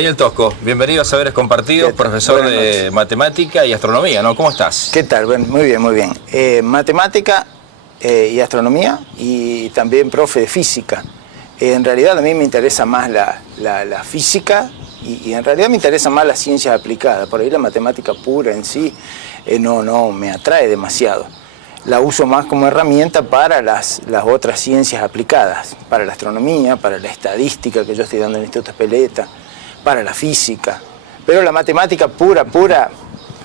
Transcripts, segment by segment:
Daniel Tosco, bienvenido a Saberes Compartidos, profesor de matemática y astronomía, ¿no? ¿Cómo estás? ¿Qué tal? Bueno, muy bien, muy bien. Matemática y astronomía y también profe de física. En realidad a mí me interesa más la física y en realidad me interesan más las ciencias aplicadas. Por ahí la matemática pura en sí no me atrae demasiado. La uso más como herramienta para las otras ciencias aplicadas, para la astronomía, para la estadística que yo estoy dando en el Instituto Espeleta, para la física. Pero la matemática pura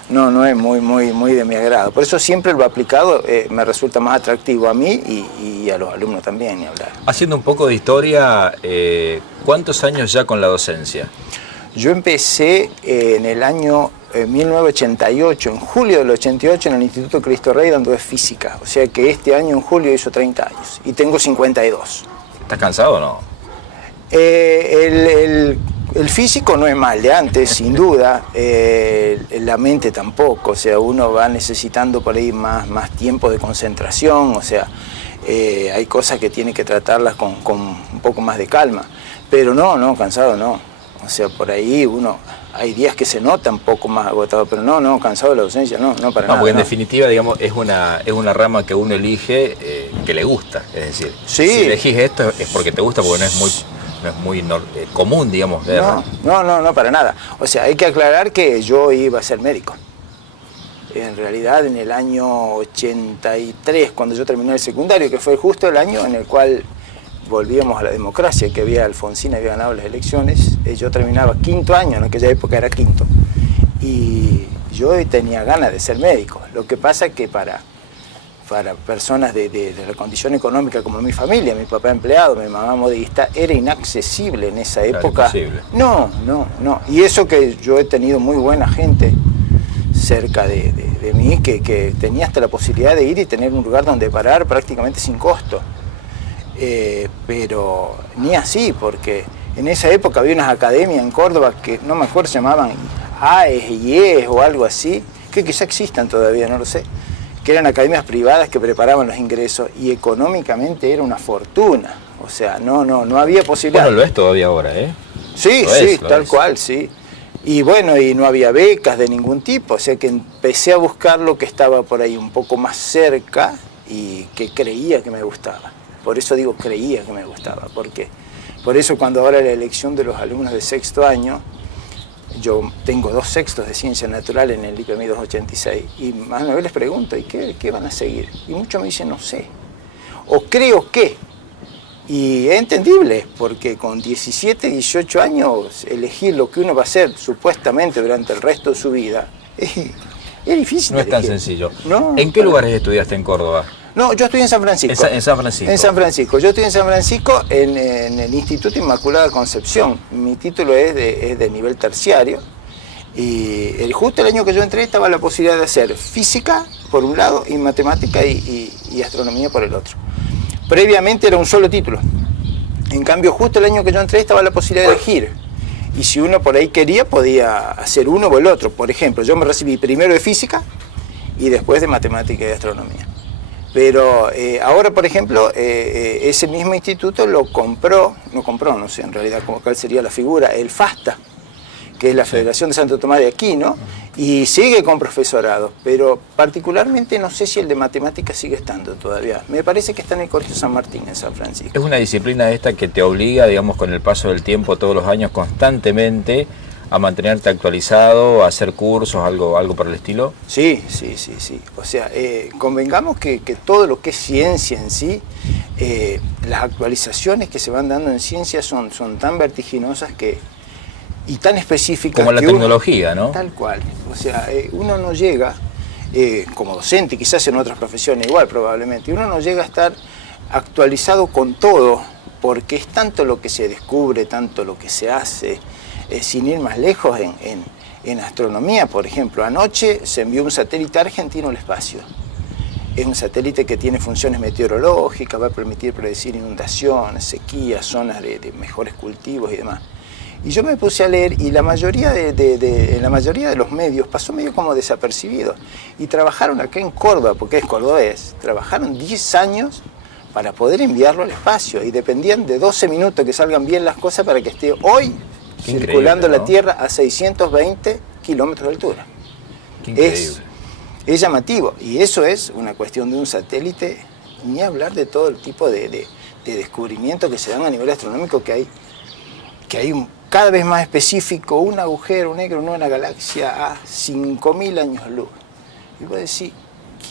no es muy de mi agrado. Por eso siempre lo aplicado me resulta más atractivo a mí y a los alumnos también, ni hablar. Haciendo un poco de historia, ¿cuántos años ya con la docencia? Yo empecé en el año 1988, en julio del 88, en el Instituto Cristo Rey dando física. O sea que este año en julio hizo 30 años y tengo 52. ¿Estás cansado o no? El físico no es mal de antes, sin duda. La mente tampoco. O sea, uno va necesitando por ahí más tiempo de concentración. O sea, hay cosas que tiene que tratarlas con un poco más de calma. Pero no, cansado no. O sea, por ahí hay días que se nota un poco más agotado, pero no, cansado de la docencia, no para nada. Porque en definitiva, digamos, es una rama que uno elige que le gusta, es decir, sí. Si elegís esto es porque te gusta, porque no es muy común, digamos, ver. No, para nada. O sea, hay que aclarar que yo iba a ser médico. En realidad, en el año 83, cuando yo terminé el secundario, que fue justo el año en el cual volvíamos a la democracia, que Alfonsín había ganado las elecciones, yo terminaba quinto año, en aquella época era quinto, y yo tenía ganas de ser médico. Lo que pasa es que para personas de la condición económica como mi familia, mi papá empleado, mi mamá modista, era inaccesible en esa época. No. Y eso que yo he tenido muy buena gente cerca de mí, que tenía hasta la posibilidad de ir y tener un lugar donde parar prácticamente sin costo. Pero ni así, porque en esa época había unas academias en Córdoba que no me acuerdo, se llamaban AES, IES o algo así, que quizá existan todavía, no lo sé, que eran academias privadas que preparaban los ingresos y económicamente era una fortuna. O sea, no había posibilidad. Bueno, lo es todavía ahora, ¿eh? Sí, tal cual, sí. Y bueno, y no había becas de ningún tipo, o sea que empecé a buscar lo que estaba por ahí un poco más cerca y que creía que me gustaba. Por eso digo creía que me gustaba, porque por eso cuando ahora la elección de los alumnos de sexto año, yo tengo 2 sextos de ciencia natural en el IPMI 286, y más una vez les pregunto, ¿y qué van a seguir? Y muchos me dicen, no sé, o creo que, y es entendible, porque con 17, 18 años elegir lo que uno va a hacer supuestamente durante el resto de su vida, es difícil. No es tan sencillo. ¿En qué lugares estudiaste en Córdoba? No, yo estoy en San Francisco. En San Francisco. En San Francisco. Yo estoy en San Francisco en el Instituto Inmaculada Concepción. Mi título es de nivel terciario. Y justo el año que yo entré estaba la posibilidad de hacer física por un lado y matemática y astronomía por el otro. Previamente era un solo título. En cambio, justo el año que yo entré estaba la posibilidad de elegir. Y si uno por ahí quería, podía hacer uno o el otro. Por ejemplo, yo me recibí primero de física y después de matemática y de astronomía. Pero ahora, por ejemplo, ese mismo instituto no sé en realidad cuál sería la figura, el FASTA, que es la Federación de Santo Tomás de Aquino, y sigue con profesorado, pero particularmente no sé si el de matemáticas sigue estando todavía. Me parece que está en el Colegio San Martín, en San Francisco. Es una disciplina esta que te obliga, digamos, con el paso del tiempo, todos los años, constantemente, a mantenerte actualizado, a hacer cursos, algo por el estilo. Sí. O sea, convengamos que todo lo que es ciencia en sí, las actualizaciones que se van dando en ciencia son tan vertiginosas y tan específicas. Como la tecnología, ¿no? Tal cual. O sea, uno no llega, como docente, quizás en otras profesiones igual probablemente, uno no llega a estar actualizado con todo, porque es tanto lo que se descubre, tanto lo que se hace. Sin ir más lejos, en astronomía, por ejemplo, anoche se envió un satélite argentino al espacio. Es un satélite que tiene funciones meteorológicas, va a permitir predecir inundaciones, sequías, zonas de mejores cultivos y demás. Y yo me puse a leer y la mayoría en la mayoría de los medios pasó medio como desapercibido. Y trabajaron acá en Córdoba, porque es cordobés, trabajaron 10 años para poder enviarlo al espacio y dependían de 12 minutos que salgan bien las cosas para que esté hoy circulando increíble, la Tierra a 620 kilómetros de altura. Qué increíble. Es llamativo, y eso es una cuestión de un satélite, ni hablar de todo el tipo de descubrimientos que se dan a nivel astronómico, que hay cada vez más específico, un agujero negro en una galaxia a 5.000 años luz. Y vos decís,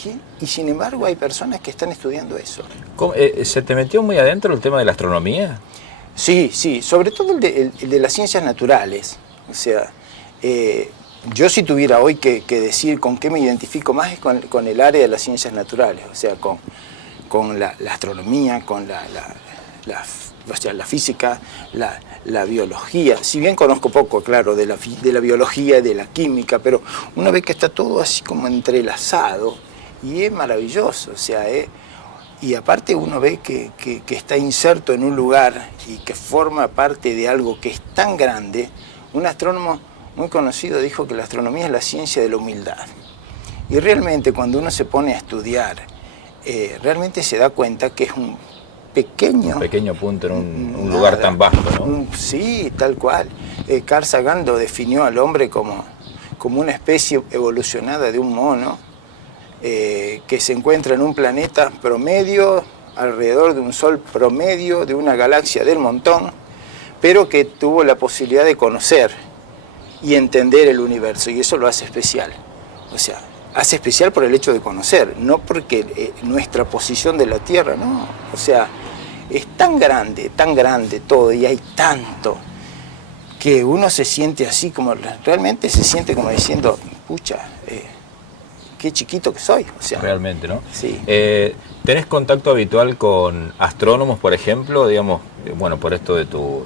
¿qué? Y sin embargo hay personas que están estudiando eso. ¿Se te metió muy adentro el tema de la astronomía? Sí, sobre todo el de las ciencias naturales. O sea, yo si tuviera hoy que decir con qué me identifico más es con el área de las ciencias naturales, o sea, con la astronomía, con la física, la biología. Si bien conozco poco, claro, de la biología y de la química, pero uno ve que está todo así como entrelazado y es maravilloso, o sea, y aparte uno ve que está inserto en un lugar y que forma parte de algo que es tan grande. Un astrónomo muy conocido dijo que la astronomía es la ciencia de la humildad. Y realmente cuando uno se pone a estudiar, realmente se da cuenta que es un pequeño punto en un lugar tan vasto, ¿no? Sí, tal cual. Carl Sagan lo definió al hombre como una especie evolucionada de un mono que se encuentra en un planeta promedio, alrededor de un sol promedio, de una galaxia del montón, pero que tuvo la posibilidad de conocer y entender el universo, y eso lo hace especial. O sea, hace especial por el hecho de conocer, no porque nuestra posición de la Tierra, no. O sea, es tan grande todo, y hay tanto, que uno se siente así, como realmente se siente como diciendo, pucha, qué chiquito que soy. O sea, realmente, ¿no? Sí. ¿Tenés contacto habitual con astrónomos, por ejemplo, digamos, bueno, por esto de tu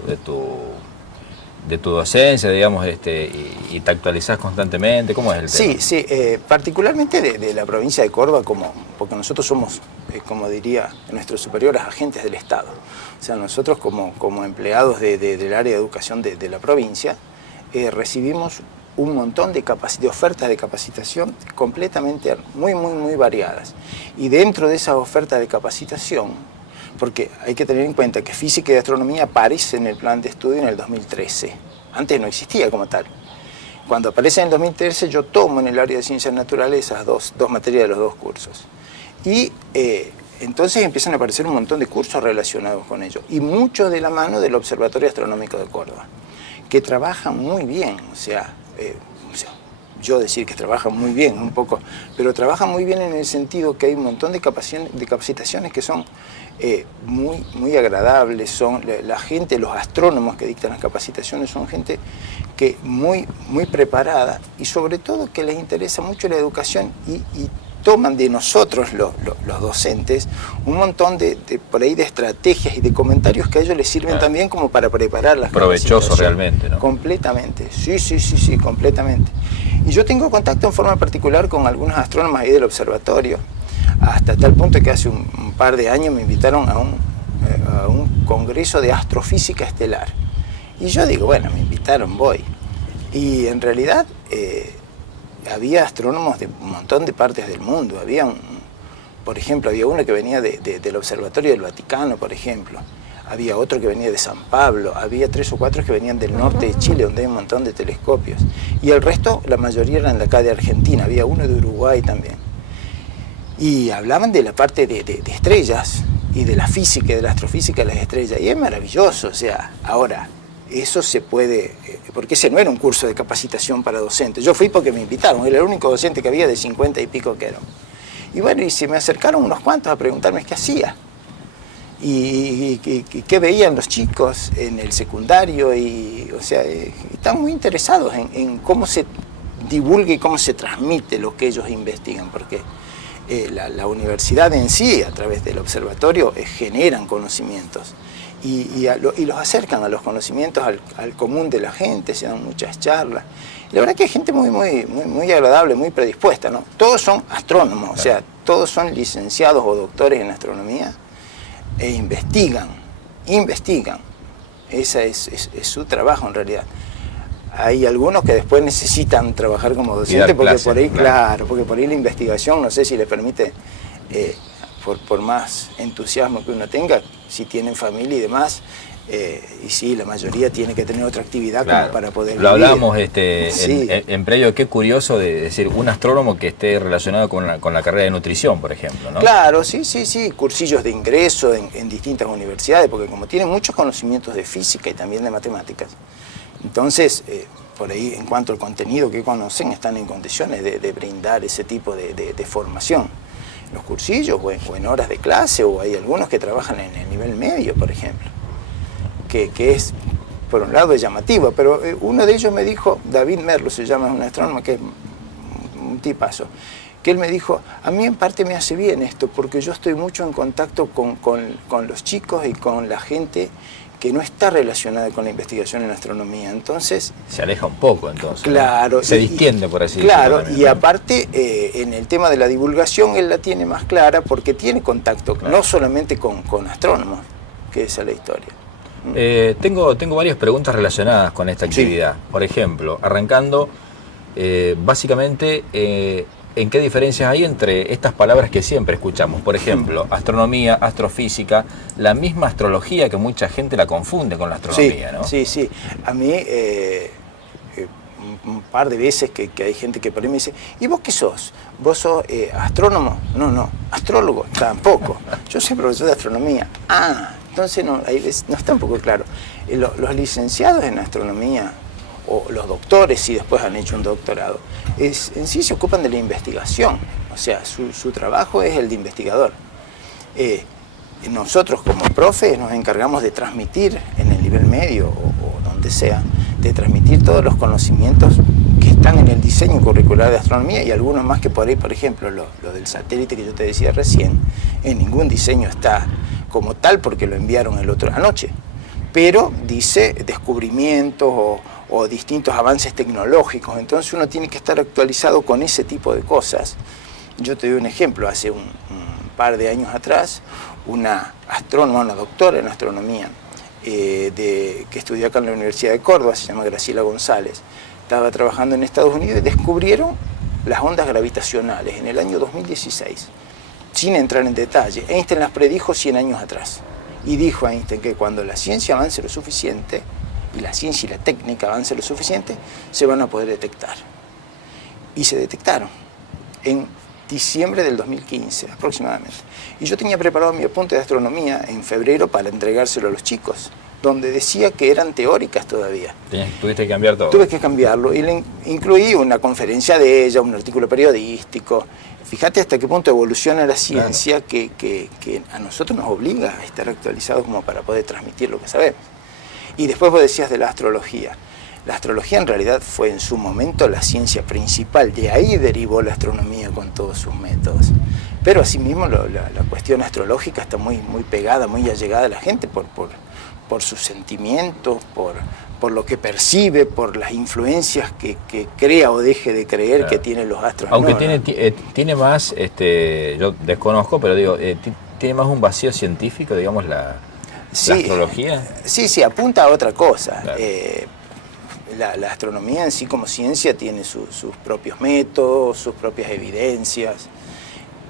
docencia, digamos, y te actualizás constantemente? ¿Cómo es el tema? Sí, particularmente de la provincia de Córdoba, porque nosotros somos, como diría nuestros superiores, agentes del Estado. O sea, nosotros como empleados del área de educación de la provincia, recibimos un montón de ofertas de capacitación completamente muy variadas. Y dentro de esas ofertas de capacitación, porque hay que tener en cuenta que física y astronomía aparece en el plan de estudio en el 2013. Antes no existía como tal. Cuando aparece en el 2013, yo tomo en el área de ciencias naturales esas dos materias de los dos cursos. Y entonces empiezan a aparecer un montón de cursos relacionados con ello. Y mucho de la mano del Observatorio Astronómico de Córdoba, que trabajan muy bien. O sea, yo decir que trabajan muy bien, un poco, pero trabajan muy bien en el sentido que hay un montón de capacitaciones que son muy agradables. Son la gente, los astrónomos que dictan las capacitaciones son gente que muy preparada, y sobre todo que les interesa mucho la educación, y toman de nosotros los docentes un montón por ahí de estrategias y de comentarios que a ellos les sirven también como para preparar las provechoso realmente, ¿no? Completamente, sí, completamente. Y yo tengo contacto en forma particular con algunos astrónomos ahí del observatorio, hasta tal punto que hace un par de años me invitaron a un congreso de astrofísica estelar. Y yo digo, bueno, me invitaron, voy. Y en realidad había astrónomos de un montón de partes del mundo. Por ejemplo, había uno que venía del Observatorio del Vaticano, por ejemplo. Había otro que venía de San Pablo. Había 3 o 4 que venían del norte de Chile, donde hay un montón de telescopios. Y el resto, la mayoría eran de acá de Argentina. Había uno de Uruguay también. Y hablaban de la parte de estrellas y de la física y de la astrofísica de las estrellas. Y es maravilloso. O sea, ahora, eso se puede, porque ese no era un curso de capacitación para docentes. Yo fui porque me invitaron, era el único docente que había de 50 y pico que eran. Y bueno, y se me acercaron unos cuantos a preguntarme qué hacía. Y qué veían los chicos en el secundario, o sea, están muy interesados en cómo se divulga y cómo se transmite lo que ellos investigan, porque la universidad en sí, a través del observatorio, generan conocimientos. Y los acercan a los conocimientos al común de la gente, se dan muchas charlas. Y la verdad que hay gente muy agradable, muy predispuesta, ¿no? Todos son astrónomos, o sea, todos son licenciados o doctores en astronomía e investigan. Ese es su trabajo en realidad. Hay algunos que después necesitan trabajar como docentes porque por ahí, porque por ahí la investigación, no sé si les permite, por más entusiasmo que uno tenga, si tienen familia y demás, Y sí, la mayoría tiene que tener otra actividad como para poder Lo vivir. hablábamos Sí. en previo, qué curioso de decir, un astrónomo que esté relacionado con la carrera de nutrición, por ejemplo, ¿no? Claro, sí, cursillos de ingreso en distintas universidades, porque como tienen muchos conocimientos de física y también de matemáticas, entonces, por ahí, en cuanto al contenido que conocen, están en condiciones de brindar ese tipo de formación. Los cursillos o en horas de clase, o hay algunos que trabajan en el nivel medio, por ejemplo, que es, por un lado, es llamativo, pero uno de ellos me dijo, David Merlo se llama, es un astrónomo que es un tipazo, que él me dijo, a mí en parte me hace bien esto, porque yo estoy mucho en contacto con los chicos y con la gente que no está relacionada con la investigación en astronomía, entonces... Se aleja un poco, entonces. Claro. ¿No? Se distiende, por así decirlo. Claro, también, y ¿no? aparte, en el tema de la divulgación, él la tiene más clara porque tiene contacto, no solamente con astrónomos, que esa es la historia. Tengo varias preguntas relacionadas con esta actividad. Sí. Por ejemplo, arrancando, básicamente, ¿en qué diferencias hay entre estas palabras que siempre escuchamos? Por ejemplo, astronomía, astrofísica, la misma astrología, que mucha gente la confunde con la astronomía, ¿no? Sí. A mí, un par de veces que hay gente que por ahí me dice, ¿y vos qué sos? ¿Vos sos astrónomo? No, astrólogo, tampoco. Yo soy profesor de astronomía. Entonces no está un poco claro. Los licenciados en astronomía, o los doctores, si después han hecho un doctorado, en sí se ocupan de la investigación, o sea, su trabajo es el de investigador. Nosotros como profes nos encargamos de transmitir en el nivel medio o donde sea, de transmitir todos los conocimientos que están en el diseño curricular de astronomía y algunos más que por ahí, por ejemplo, lo del satélite que yo te decía recién, en ningún diseño está como tal porque lo enviaron anoche, pero dice descubrimientos o distintos avances tecnológicos, entonces uno tiene que estar actualizado con ese tipo de cosas. Yo te doy un ejemplo, hace un par de años atrás, una astrónoma, una doctora en astronomía, que estudió acá en la Universidad de Córdoba, se llama Graciela González, estaba trabajando en Estados Unidos y descubrieron las ondas gravitacionales en el año 2016, sin entrar en detalle. Einstein las predijo 100 años atrás, y dijo Einstein que cuando la ciencia avance lo suficiente, y la ciencia y la técnica avance lo suficiente, se van a poder detectar. Y se detectaron en diciembre del 2015 aproximadamente. Y yo tenía preparado mi apunte de astronomía en febrero para entregárselo a los chicos, donde decía que eran teóricas todavía. ¿Tuviste que cambiar todo? Tuve que cambiarlo y le incluí una conferencia de ella, un artículo periodístico. Fíjate hasta qué punto evoluciona la ciencia, claro, que a nosotros nos obliga a estar actualizados como para poder transmitir lo que sabemos. Y después vos decías de la astrología. La astrología en realidad fue en su momento la ciencia principal, de ahí derivó la astronomía con todos sus métodos. Pero asimismo la cuestión astrológica está muy pegada, muy allegada a la gente por sus sentimientos, por lo que percibe, por las influencias que crea o deje de creer, claro, que tienen los astros. Aunque tiene más, yo desconozco, pero digo, tiene más un vacío científico, digamos, la astrología. Sí, apunta a otra cosa. Claro. La astronomía en sí como ciencia tiene sus propios métodos, sus propias evidencias,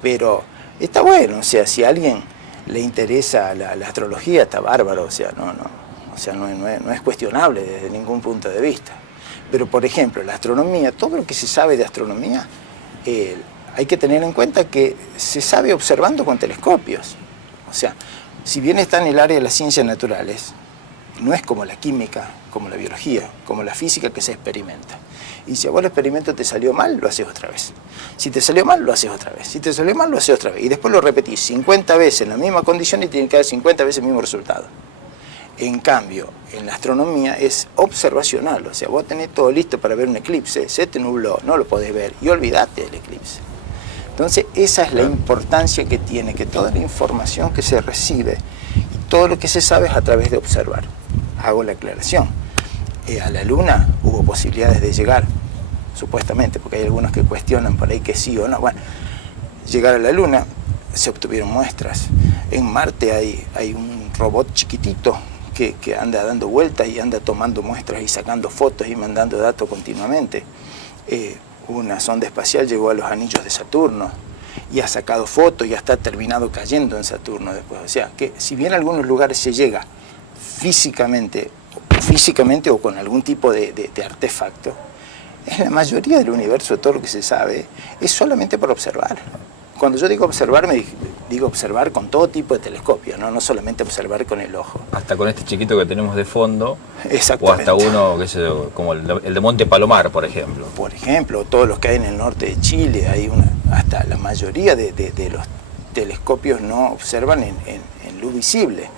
pero está bueno, o sea, si a alguien le interesa la astrología está bárbaro, o sea, no es cuestionable desde ningún punto de vista. Pero por ejemplo, la astronomía, todo lo que se sabe de astronomía, hay que tener en cuenta que se sabe observando con telescopios. O sea, si bien está en el área de las ciencias naturales, no es como la química, como la biología, como la física que se experimenta. Y si a vos el experimento te salió mal, lo haces otra vez. Si te salió mal, lo haces otra vez. Si te salió mal, lo haces otra vez. Y después lo repetís 50 veces en la misma condición y tiene que dar 50 veces el mismo resultado. En cambio, en la astronomía es observacional. O sea, vos tenés todo listo para ver un eclipse, se te nubló, no lo podés ver y olvidate del eclipse. Entonces, esa es la importancia que tiene, que toda la información que se recibe y todo lo que se sabe es a través de observar. Hago la aclaración. A la Luna hubo posibilidades de llegar, supuestamente, porque hay algunos que cuestionan por ahí que sí o no. Bueno, llegar a la Luna, se obtuvieron muestras. En Marte hay un robot chiquitito que anda dando vueltas y anda tomando muestras y sacando fotos y mandando datos continuamente. Una sonda espacial llegó a los anillos de Saturno y ha sacado fotos y ya está terminado cayendo en Saturno después. O sea, que si bien a algunos lugares se llega físicamente o con algún tipo de artefacto, en la mayoría del universo, de todo lo que se sabe, es solamente para observar. Cuando yo digo observar, me digo observar con todo tipo de telescopios, no solamente observar con el ojo. Hasta con este chiquito que tenemos de fondo, o Exactamente. hasta uno, qué sé yo, como el de Monte Palomar, por ejemplo. Por ejemplo, todos los que hay en el norte de Chile, hasta la mayoría de los telescopios no observan en luz visible,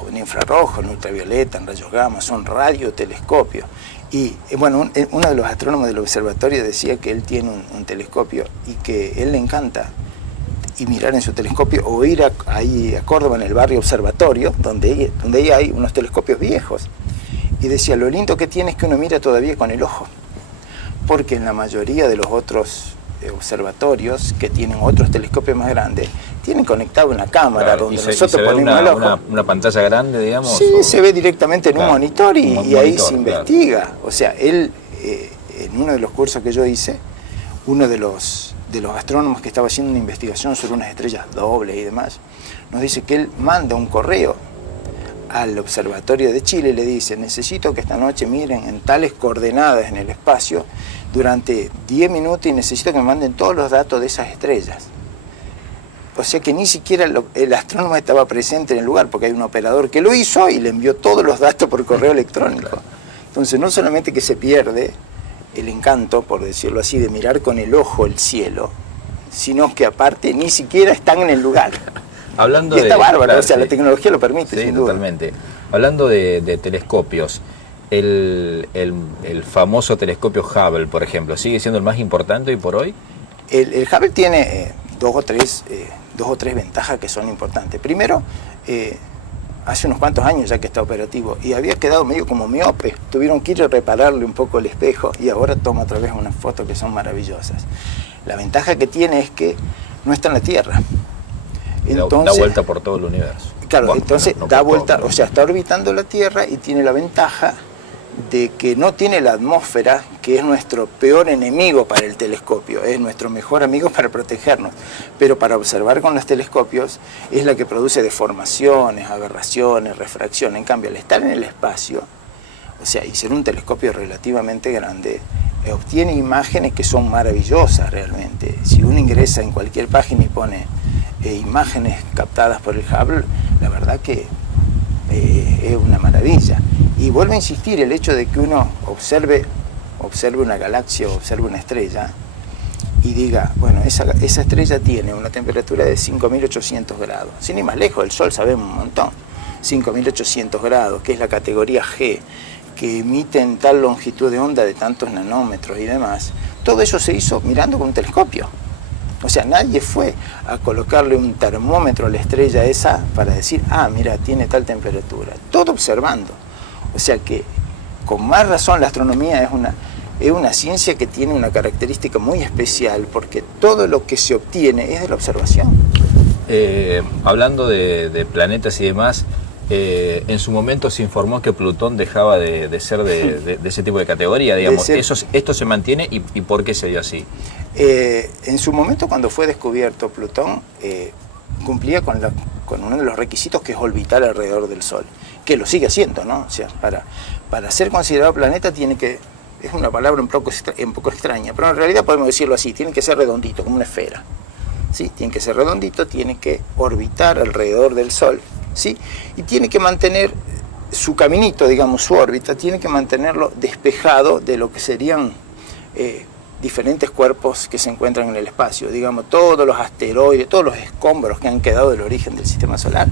o en infrarrojo, en ultravioleta, en rayos gamma, son radiotelescopios. Y bueno, uno de los astrónomos del observatorio decía que él tiene un telescopio y que él le encanta y mirar en su telescopio o ir ahí a Córdoba, en el barrio Observatorio, donde ahí hay unos telescopios viejos. Y decía, lo lindo que tiene es que uno mira todavía con el ojo, porque en la mayoría de los otros observatorios que tienen otros telescopios más grandes, tienen conectado una cámara, claro, donde nosotros ponemos el ojo. Una pantalla grande, digamos. Sí, se ve directamente en un monitor y ahí se investiga. Claro. O sea, él, en uno de los cursos que yo hice, uno de los astrónomos que estaba haciendo una investigación sobre unas estrellas dobles y demás, nos dice que él manda un correo al Observatorio de Chile y le dice, necesito que esta noche miren en tales coordenadas en el espacio durante 10 minutos y necesito que me manden todos los datos de esas estrellas. O sea que ni siquiera el astrónomo estaba presente en el lugar, porque hay un operador que lo hizo y le envió todos los datos por correo electrónico. Claro. Entonces no solamente que se pierde el encanto, por decirlo así, de mirar con el ojo el cielo, sino que aparte ni siquiera están en el lugar. Hablando y está bárbaro, claro, o sea, sí. La tecnología lo permite, sí, sin duda. Totalmente. Hablando de telescopios, el famoso telescopio Hubble, por ejemplo, ¿sigue siendo el más importante hoy por hoy? El Hubble tiene dos o tres ventajas que son importantes. Primero, hace unos cuantos años ya que está operativo y había quedado medio como miope, tuvieron que ir a repararle un poco el espejo y ahora toma otra vez unas fotos que son maravillosas. La ventaja que tiene es que no está en la Tierra. Entonces, da vuelta por todo el universo. Claro, bueno, entonces da vuelta, o sea, está orbitando la Tierra y tiene la ventaja de que no tiene la atmósfera, que es nuestro peor enemigo para el telescopio, es nuestro mejor amigo para protegernos, pero para observar con los telescopios es la que produce deformaciones, aberraciones, refracción. En cambio, al estar en el espacio, o sea, y ser un telescopio relativamente grande, obtiene imágenes que son maravillosas realmente. Si uno ingresa en cualquier página y pone imágenes captadas por el Hubble, la verdad que es una maravilla. Y vuelvo a insistir, el hecho de que uno observe una galaxia o observe una estrella y diga, bueno, esa estrella tiene una temperatura de 5.800 grados. Sin ir más lejos, el Sol sabemos un montón. 5.800 grados, que es la categoría G, que emite en tal longitud de onda de tantos nanómetros y demás. Todo eso se hizo mirando con un telescopio. O sea, nadie fue a colocarle un termómetro a la estrella esa para decir, ah, mira, tiene tal temperatura. Todo observando. O sea que, con más razón, la astronomía es una ciencia que tiene una característica muy especial, porque todo lo que se obtiene es de la observación. Hablando de planetas y demás, en su momento se informó que Plutón dejaba de ser de ese tipo de categoría, digamos. ¿Esto se mantiene y por qué se dio así? En su momento, cuando fue descubierto Plutón, cumplía con uno de los requisitos, que es orbitar alrededor del Sol, que lo sigue haciendo, ¿no? O sea, para ser considerado planeta tiene que, es una palabra un poco extraña, pero en realidad podemos decirlo así, tiene que ser redondito, como una esfera, ¿sí? Tiene que ser redondito, tiene que orbitar alrededor del Sol, ¿sí? Y tiene que mantener su caminito, digamos, su órbita, tiene que mantenerlo despejado de lo que serían diferentes cuerpos que se encuentran en el espacio, digamos, todos los asteroides, todos los escombros que han quedado del origen del sistema solar.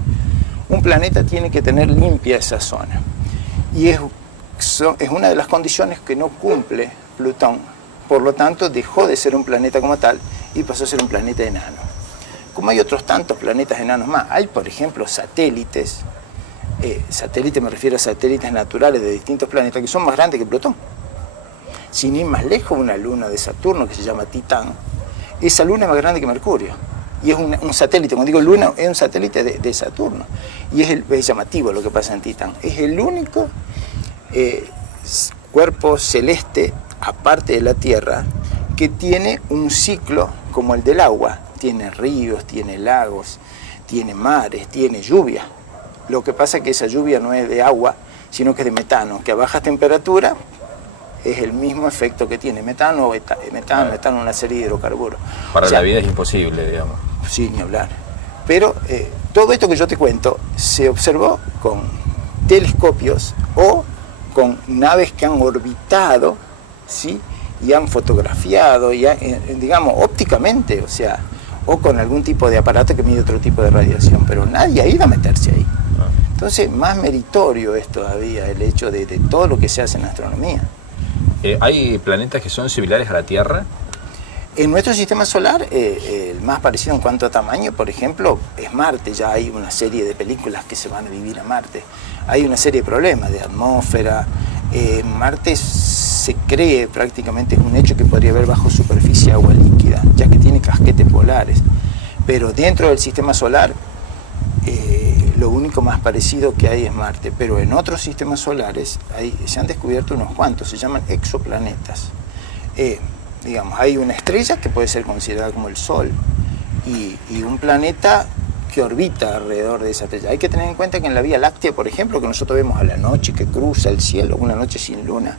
Un planeta tiene que tener limpia esa zona. Y es una de las condiciones que no cumple Plutón. Por lo tanto, dejó de ser un planeta como tal y pasó a ser un planeta enano. Como hay otros tantos planetas enanos más, hay, por ejemplo, satélites. Satélites, me refiero a satélites naturales de distintos planetas que son más grandes que Plutón. Sin ir más lejos, una luna de Saturno que se llama Titán. Esa luna es más grande que Mercurio. Y es un satélite, cuando digo luna, es un satélite de Saturno. Y es llamativo lo que pasa en Titán. Es el único cuerpo celeste, aparte de la Tierra, que tiene un ciclo como el del agua. Tiene ríos, tiene lagos, tiene mares, tiene lluvia. Lo que pasa es que esa lluvia no es de agua, sino que es de metano, que a bajas temperaturas es el mismo efecto que tiene metano, una serie de hidrocarburos. Para la vida es imposible, digamos. Sí, ni hablar. Pero todo esto que yo te cuento se observó con telescopios o con naves que han orbitado, ¿sí? Y han fotografiado, y digamos, ópticamente, o sea, o con algún tipo de aparato que mide otro tipo de radiación, pero nadie ha ido a meterse ahí. Entonces, más meritorio es todavía el hecho de todo lo que se hace en astronomía. ¿Hay planetas que son similares a la Tierra? En nuestro sistema solar, el más parecido en cuanto a tamaño, por ejemplo, es Marte. Ya hay una serie de películas que se van a vivir a Marte. Hay una serie de problemas de atmósfera. Marte se cree prácticamente, es un hecho que podría haber bajo superficie agua líquida, ya que tiene casquetes polares. Pero dentro del sistema solar, lo único más parecido que hay es Marte. Pero en otros sistemas solares se han descubierto unos cuantos, se llaman exoplanetas. Digamos, hay una estrella que puede ser considerada como el Sol y un planeta que orbita alrededor de esa estrella. Hay que tener en cuenta que en la Vía Láctea, por ejemplo, que nosotros vemos a la noche, que cruza el cielo, una noche sin luna,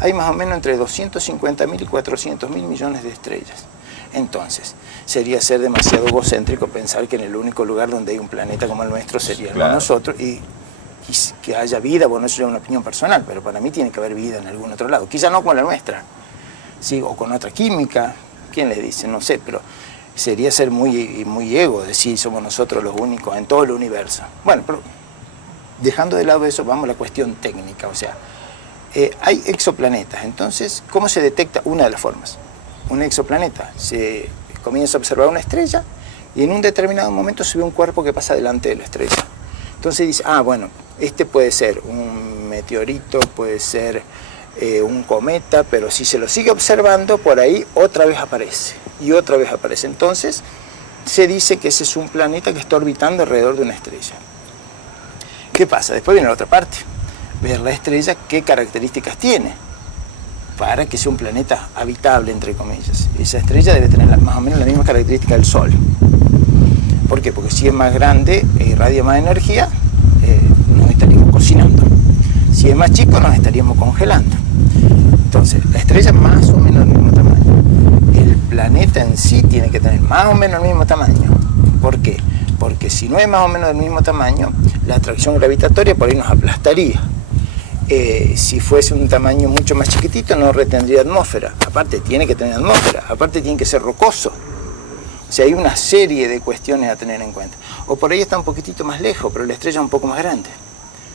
hay más o menos entre 250.000 y 400.000 millones de estrellas. Entonces, sería ser demasiado egocéntrico pensar que en el único lugar donde hay un planeta como el nuestro sería el de nosotros y que haya vida. Bueno, eso es una opinión personal, pero para mí tiene que haber vida en algún otro lado, quizá no como la nuestra. Sí, o con otra química, ¿quién le dice? No sé, pero sería ser muy ego decir somos nosotros los únicos en todo el universo. Bueno, pero dejando de lado eso, vamos a la cuestión técnica, o sea, hay exoplanetas. Entonces, ¿cómo se detecta? Una de las formas. Un exoplaneta, se comienza a observar una estrella y en un determinado momento se ve un cuerpo que pasa delante de la estrella. Entonces dice, bueno, este puede ser un meteorito, puede ser un cometa, pero si se lo sigue observando, por ahí otra vez aparece y otra vez aparece. Entonces se dice que ese es un planeta que está orbitando alrededor de una estrella. ¿Qué pasa? Después viene la otra parte, ver la estrella qué características tiene para que sea un planeta habitable, entre comillas. Esa estrella debe tener más o menos la misma característica del Sol. ¿Por qué? Porque si es más grande e irradia más energía, nos estaríamos cocinando. Si es más chico, nos estaríamos congelando. Entonces, la estrella más o menos del mismo tamaño. El planeta en sí tiene que tener más o menos el mismo tamaño. ¿Por qué? Porque si no es más o menos del mismo tamaño, la atracción gravitatoria por ahí nos aplastaría. Si fuese un tamaño mucho más chiquitito, no retendría atmósfera. Aparte, tiene que tener atmósfera. Aparte, tiene que ser rocoso. O sea, hay una serie de cuestiones a tener en cuenta. O por ahí está un poquitito más lejos, pero la estrella es un poco más grande.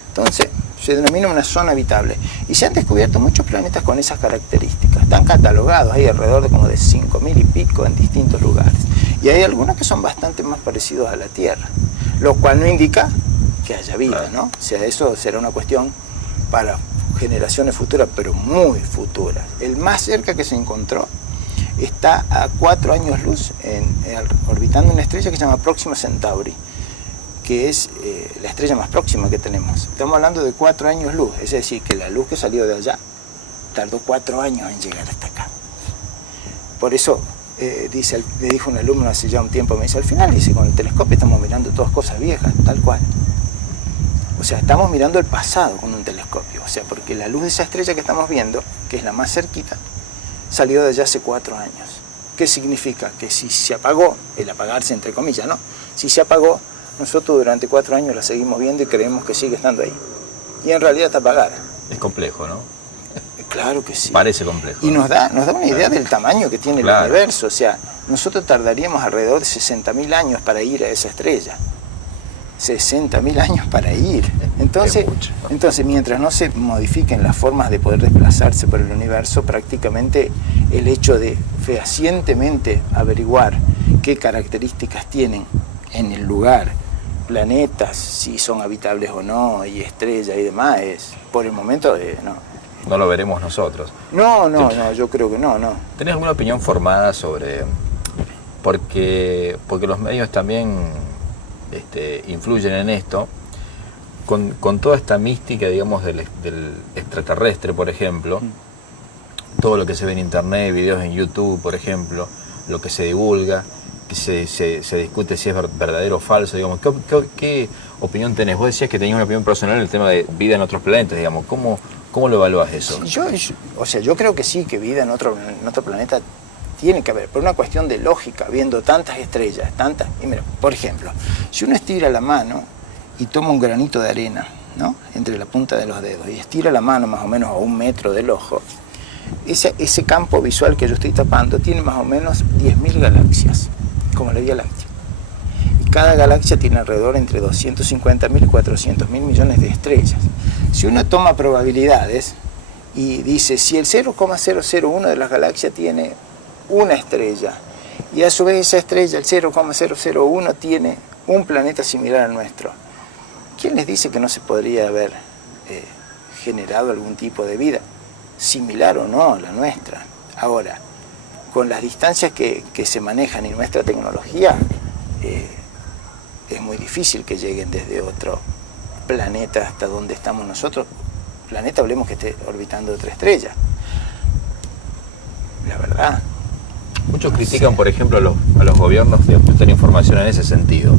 Entonces, se denomina una zona habitable. Y se han descubierto muchos planetas con esas características. Están catalogados, hay alrededor de como de 5.000 y pico en distintos lugares. Y hay algunos que son bastante más parecidos a la Tierra, lo cual no indica que haya vida, ¿no? O sea, eso será una cuestión para generaciones futuras, pero muy futuras. El más cerca que se encontró está a 4 años luz orbitando una estrella que se llama Próxima Centauri, que es la estrella más próxima que tenemos. Estamos hablando de 4 años luz, es decir, que la luz que salió de allá tardó 4 años en llegar hasta acá. Por eso, me dijo un alumno hace ya un tiempo, me dice, al final, dice, con el telescopio estamos mirando todas cosas viejas, tal cual. O sea, estamos mirando el pasado con un telescopio, o sea, porque la luz de esa estrella que estamos viendo, que es la más cerquita, salió de allá hace 4 años. ¿Qué significa? Que si se apagó, el apagarse entre comillas, ¿no? Si se apagó, nosotros durante 4 años la seguimos viendo y creemos que sigue estando ahí. Y en realidad está apagada. Es complejo, ¿no? Claro que sí. Parece complejo. Y nos da una idea del tamaño que tiene el universo. O sea, nosotros tardaríamos alrededor de 60.000 años para ir a esa estrella. 60.000 años para ir. Entonces, mientras no se modifiquen las formas de poder desplazarse por el universo, prácticamente el hecho de fehacientemente averiguar qué características tienen en el lugar, planetas, si son habitables o no, y estrellas y demás, por el momento no. No lo veremos nosotros. No, yo creo que no. ¿Tenés alguna opinión formada sobre...? Porque los medios también influyen en esto, con toda esta mística, digamos, del extraterrestre, por ejemplo, todo lo que se ve en internet, videos en YouTube, por ejemplo, lo que se divulga, que se discute si es verdadero o falso, digamos. ¿Qué opinión tenés? Vos decías que tenías una opinión personal en el tema de vida en otros planetas, digamos. ¿Cómo lo evaluás eso? Yo creo que sí, que vida en otro planeta tiene que haber, por una cuestión de lógica, viendo tantas estrellas, y mira, por ejemplo, si uno estira la mano y toma un granito de arena, ¿no?, entre la punta de los dedos, y estira la mano más o menos a 1 metro del ojo, ese campo visual que yo estoy tapando tiene más o menos 10.000 galaxias, como la Vía Láctea. Y cada galaxia tiene alrededor entre 250.000 y 400.000 millones de estrellas. Si uno toma probabilidades y dice, si el 0,001 de las galaxias tiene una estrella, y a su vez esa estrella, el 0,001, tiene un planeta similar al nuestro, ¿quién les dice que no se podría haber generado algún tipo de vida, similar o no a la nuestra? Ahora, con las distancias que se manejan en nuestra tecnología, es muy difícil que lleguen desde otro planeta hasta donde estamos nosotros. Planeta, hablemos que esté orbitando otra estrella. La verdad. Muchos critican, por ejemplo, a los gobiernos de obtener información en ese sentido.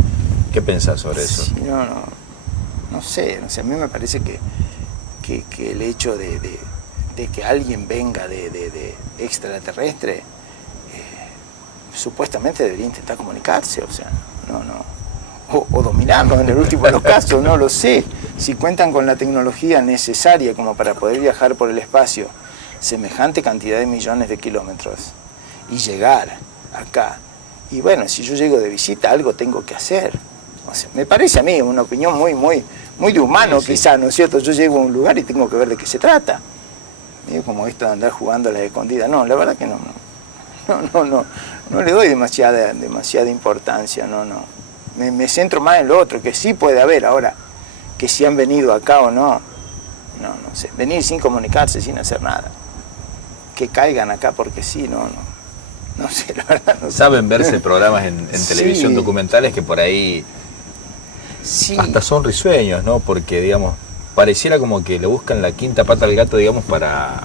¿Qué pensás sobre eso? Sí, no sé. A mí me parece que el hecho de que alguien venga de extraterrestre, supuestamente debería intentar comunicarse, o sea, o dominarnos en el último de los casos, no lo sé. Si cuentan con la tecnología necesaria como para poder viajar por el espacio semejante cantidad de millones de kilómetros y llegar acá, y bueno, si yo llego de visita, algo tengo que hacer. O sea, me parece a mí una opinión muy de humano, sí, quizá, ¿no es cierto? Yo llego a un lugar y tengo que ver de qué se trata. Digo, como esto de andar jugando a las escondidas. No, la verdad que no le doy demasiada importancia, no. Me centro más en lo otro, que sí puede haber. Ahora, que si han venido acá o no sé. Venir sin comunicarse, sin hacer nada. Que caigan acá porque sí, no sé, la verdad no sé. Saben verse programas en televisión, sí, documentales que por ahí sí, hasta son risueños, ¿no? Porque, digamos, pareciera como que le buscan la quinta pata al gato, digamos, para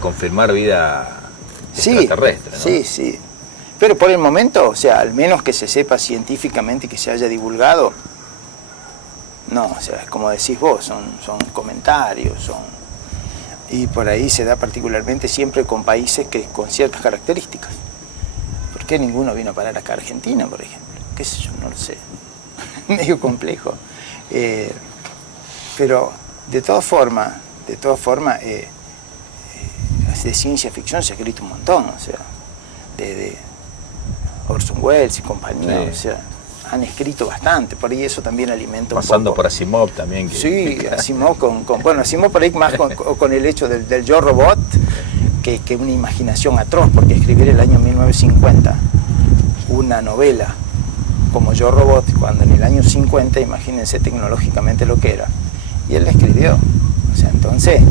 confirmar vida extraterrestre, ¿no? Sí. Pero por el momento, o sea, al menos que se sepa científicamente y que se haya divulgado, no, o sea, como decís vos, son comentarios, y por ahí se da particularmente siempre con países con ciertas características. ¿Por qué ninguno vino a parar acá a Argentina, por ejemplo? ¿Qué sé yo? No lo sé. Medio complejo. Pero de todas formas, de ciencia ficción se ha escrito un montón, o sea, de Orson Welles y compañía, sí, o sea, han escrito bastante, por ahí eso también alimenta un poco. Pasando por Asimov también. Sí, Asimov bueno, Asimov por ahí más con el hecho del Yo Robot, que una imaginación atroz, porque escribir el año 1950 una novela como Yo Robot, cuando en el año 50, imagínense tecnológicamente lo que era, y él la escribió. O sea, entonces,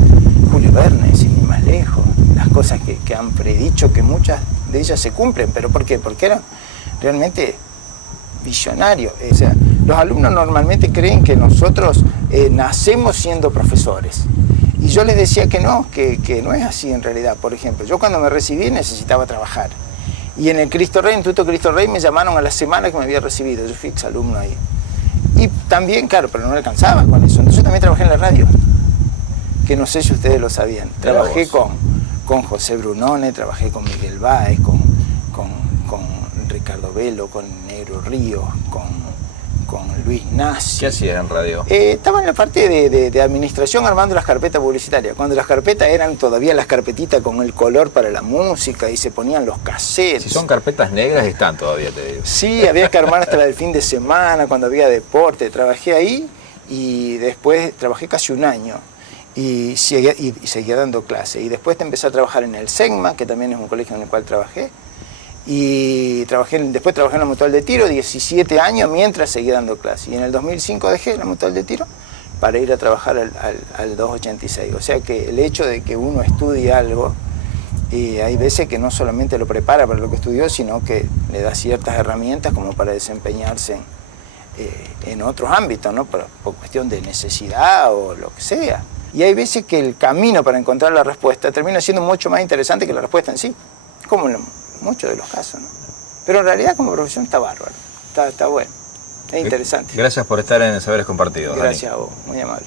Julio Verne, sin ir más lejos, las cosas que han predicho, que muchas de ellas se cumplen. ¿Pero por qué? Porque eran realmente visionarios. O sea, los alumnos normalmente creen que nosotros nacemos siendo profesores. Y yo les decía que no es así en realidad. Por ejemplo, yo cuando me recibí necesitaba trabajar. Y en el Cristo Rey, en Instituto Cristo Rey, me llamaron a la semana que me había recibido. Yo fui exalumno ahí. Y también, claro, pero no alcanzaba con eso. Entonces yo también trabajé en la radio, que no sé si ustedes lo sabían. Trabajé con José Brunone, trabajé con Miguel Báez, con Ricardo Velo, con Negro Ríos, con Luis Nassi. ¿Qué hacías en radio? Estaba en la parte de administración armando las carpetas publicitarias, cuando las carpetas eran todavía las carpetitas con el color para la música y se ponían los cassettes. Si son carpetas negras están todavía, te digo. Sí, había que armar hasta la del fin de semana, cuando había deporte. Trabajé ahí y después trabajé casi un año y seguía dando clase. Y después empecé a trabajar en el SEGMA, que también es un colegio en el cual trabajé. Y después trabajé en la Mutual de Tiro 17 años mientras seguía dando clase. Y en el 2005 dejé la Mutual de Tiro para ir a trabajar al 286. O sea que el hecho de que uno estudie algo, hay veces que no solamente lo prepara para lo que estudió, sino que le da ciertas herramientas como para desempeñarse en otros ámbitos, ¿no? Por cuestión de necesidad o lo que sea. Y hay veces que el camino para encontrar la respuesta termina siendo mucho más interesante que la respuesta en sí, como en muchos de los casos, ¿no? Pero en realidad como profesión está bárbaro, está bueno, es interesante. Gracias por estar en Saberes Compartidos. Gracias Dani. a vos, muy amable.